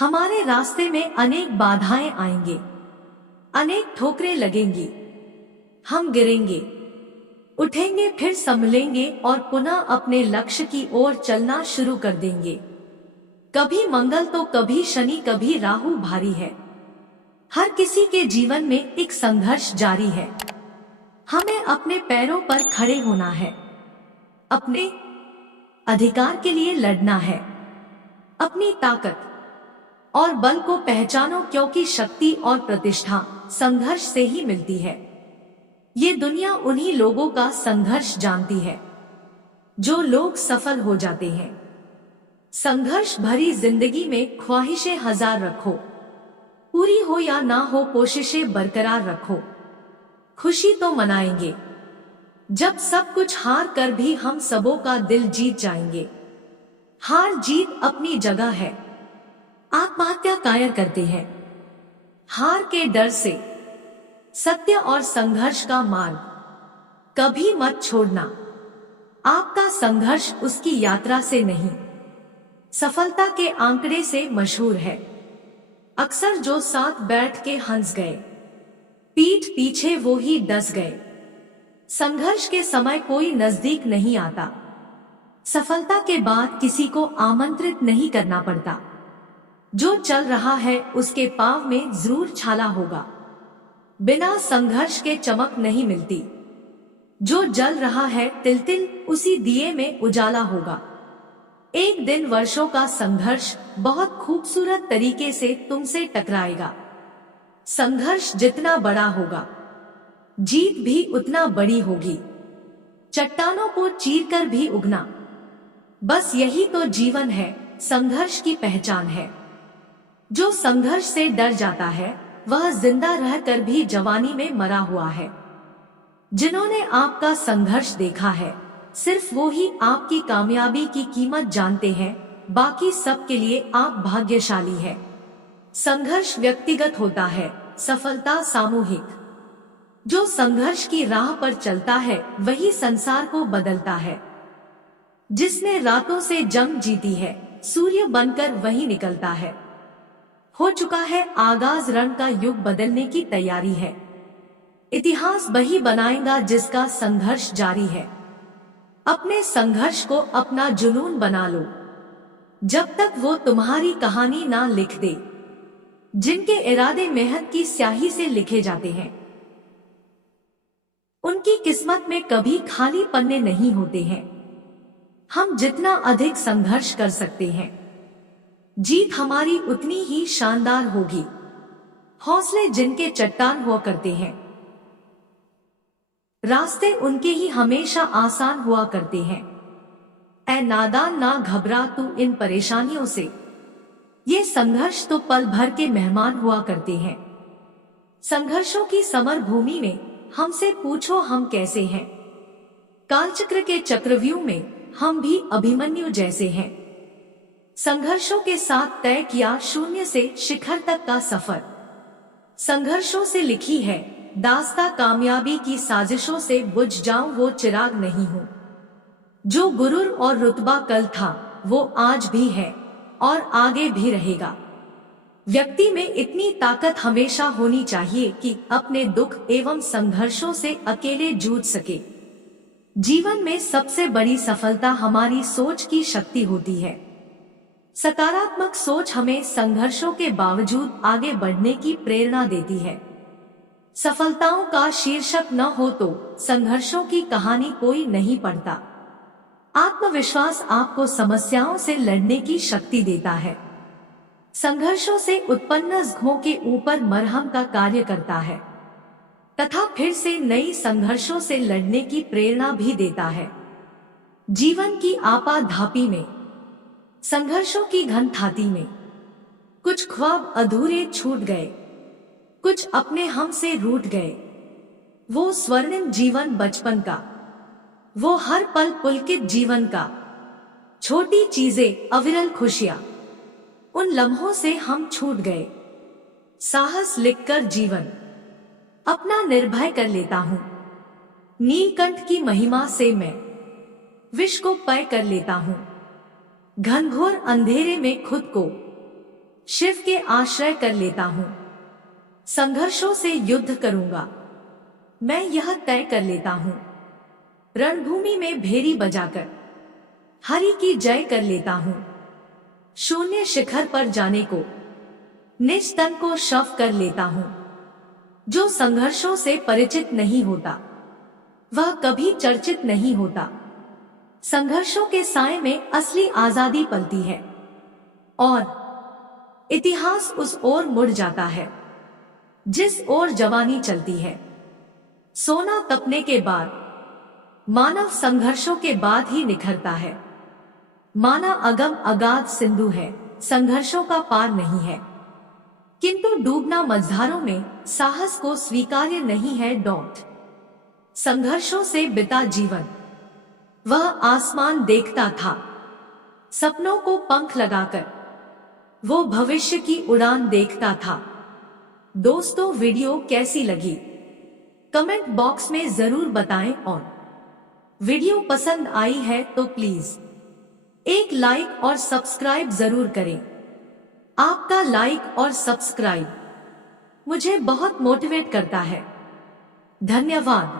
हमारे रास्ते में अनेक बाधाएं आएंगे, अनेक ठोकरें लगेंगी। हम गिरेंगे, उठेंगे, फिर संभलेंगे और पुनः अपने लक्ष्य की ओर चलना शुरू कर देंगे। कभी मंगल तो कभी शनि, कभी राहु भारी है। हर किसी के जीवन में एक संघर्ष जारी है। हमें अपने पैरों पर खड़े होना है, अपने अधिकार के लिए लड़ना है। अपनी ताकत और बल को पहचानो, क्योंकि शक्ति और प्रतिष्ठा संघर्ष से ही मिलती है। ये दुनिया उन्हीं लोगों का संघर्ष जानती है जो लोग सफल हो जाते हैं। संघर्ष भरी जिंदगी में ख्वाहिशें हजार रखो, पूरी हो या ना हो कोशिशें बरकरार रखो। खुशी तो मनाएंगे जब सब कुछ हार कर भी हम सबों का दिल जीत जाएंगे। हार जीत अपनी जगह है। आत्महत्या कायर करते हैं हार के डर से। सत्य और संघर्ष का मार्ग कभी मत छोड़ना। आपका संघर्ष उसकी यात्रा से नहीं, सफलता के आंकड़े से मशहूर है। अक्सर जो साथ बैठ के हंस गए, पीठ पीछे वो ही डस गए। संघर्ष के समय कोई नजदीक नहीं आता। सफलता के बाद किसी को आमंत्रित नहीं करना पड़ता। जो चल रहा है उसके पांव में जरूर छाला होगा। बिना संघर्ष के चमक नहीं मिलती। जो जल रहा है तिल तिल, उसी दिए में उजाला होगा। एक दिन वर्षों का संघर्ष बहुत खूबसूरत तरीके से तुमसे टकराएगा। संघर्ष जितना बड़ा होगा, जीत भी उतना बड़ी होगी। चट्टानों को चीरकर भी उगना, बस यही तो जीवन है, संघर्ष की पहचान है। जो संघर्ष से डर जाता है वह जिंदा रहकर भी जवानी में मरा हुआ है। जिन्होंने आपका संघर्ष देखा है, सिर्फ वो ही आपकी कामयाबी की कीमत जानते हैं। बाकी सब के लिए आप भाग्यशाली है। संघर्ष व्यक्तिगत होता है, सफलता सामूहिक। जो संघर्ष की राह पर चलता है वही संसार को बदलता है। जिसने रातों से जंग जीती है, सूर्य बनकर वही निकलता है। हो चुका है आगाज, रण का युग बदलने की तैयारी है। इतिहास वही बनाएगा जिसका संघर्ष जारी है। अपने संघर्ष को अपना जुनून बना लो, जब तक वो तुम्हारी कहानी ना लिख दे। जिनके इरादे मेहनत की स्याही से लिखे जाते हैं, उनकी किस्मत में कभी खाली पन्ने नहीं होते हैं। हम जितना अधिक संघर्ष कर सकते हैं, जीत हमारी उतनी ही शानदार होगी। हौसले जिनके चट्टान हुआ करते हैं, रास्ते उनके ही हमेशा आसान हुआ करते हैं। ऐ नादान, ना घबरा तू इन परेशानियों से। ये संघर्ष तो पल भर के मेहमान हुआ करते हैं। संघर्षों की समर भूमि में हमसे पूछो हम कैसे हैं। कालचक्र के चक्रव्यूह में हम भी अभिमन्यु जैसे हैं। संघर्षों के साथ तय किया शून्य से शिखर तक का सफर। संघर्षों से लिखी है दास्तां कामयाबी की। साजिशों से बुझ जाऊं वो चिराग नहीं हूं। जो गुरूर और रुतबा कल था वो आज भी है और आगे भी रहेगा। व्यक्ति में इतनी ताकत हमेशा होनी चाहिए कि अपने दुख एवं संघर्षों से अकेले जूझ सके। जीवन में सबसे बड़ी सफलता हमारी सोच की शक्ति होती है। सकारात्मक सोच हमें संघर्षों के बावजूद आगे बढ़ने की प्रेरणा देती है। सफलताओं का शीर्षक न हो तो संघर्षों की कहानी कोई नहीं पढ़ता। आत्मविश्वास आपको समस्याओं से लड़ने की शक्ति देता है। संघर्षों से उत्पन्न जख्मों के ऊपर मरहम का कार्य करता है तथा फिर से नई संघर्षों से लड़ने की प्रेरणा भी देता है। जीवन की आपाधापी में, संघर्षों की घनघाटी में कुछ ख्वाब अधूरे छूट गए, कुछ अपने हम से रूठ गए। वो स्वर्णिम जीवन बचपन का, वो हर पल पुलकित जीवन का, छोटी चीजें अविरल खुशियां, उन लम्हों से हम छूट गए। साहस लिखकर जीवन अपना निर्भय कर लेता हूं। नीलकंठ की महिमा से मैं विश्व को पय कर लेता हूं। घनघोर अंधेरे में खुद को शिव के आश्रय कर लेता हूँ। संघर्षों से युद्ध करूंगा, मैं यह तय कर लेता हूँ। रणभूमि में भेरी बजाकर हरि की जय कर लेता हूँ। शून्य शिखर पर जाने को निज तन को शव कर लेता हूँ। जो संघर्षों से परिचित नहीं होता वह कभी चर्चित नहीं होता। संघर्षों के साए में असली आजादी पलती है और इतिहास उस ओर मुड़ जाता है जिस ओर जवानी चलती है। सोना तपने के बाद मानव संघर्षों के बाद ही निखरता है। माना अगम अगाध सिंधु है, संघर्षों का पार नहीं है, किंतु डूबना मझधारों में साहस को स्वीकार्य नहीं है। संघर्षों से बिता जीवन वह आसमान देखता था, सपनों को पंख लगाकर वो भविष्य की उड़ान देखता था। दोस्तों, वीडियो कैसी लगी कमेंट बॉक्स में जरूर बताएं और वीडियो पसंद आई है तो प्लीज एक लाइक और सब्सक्राइब जरूर करें। आपका लाइक और सब्सक्राइब मुझे बहुत मोटिवेट करता है। धन्यवाद।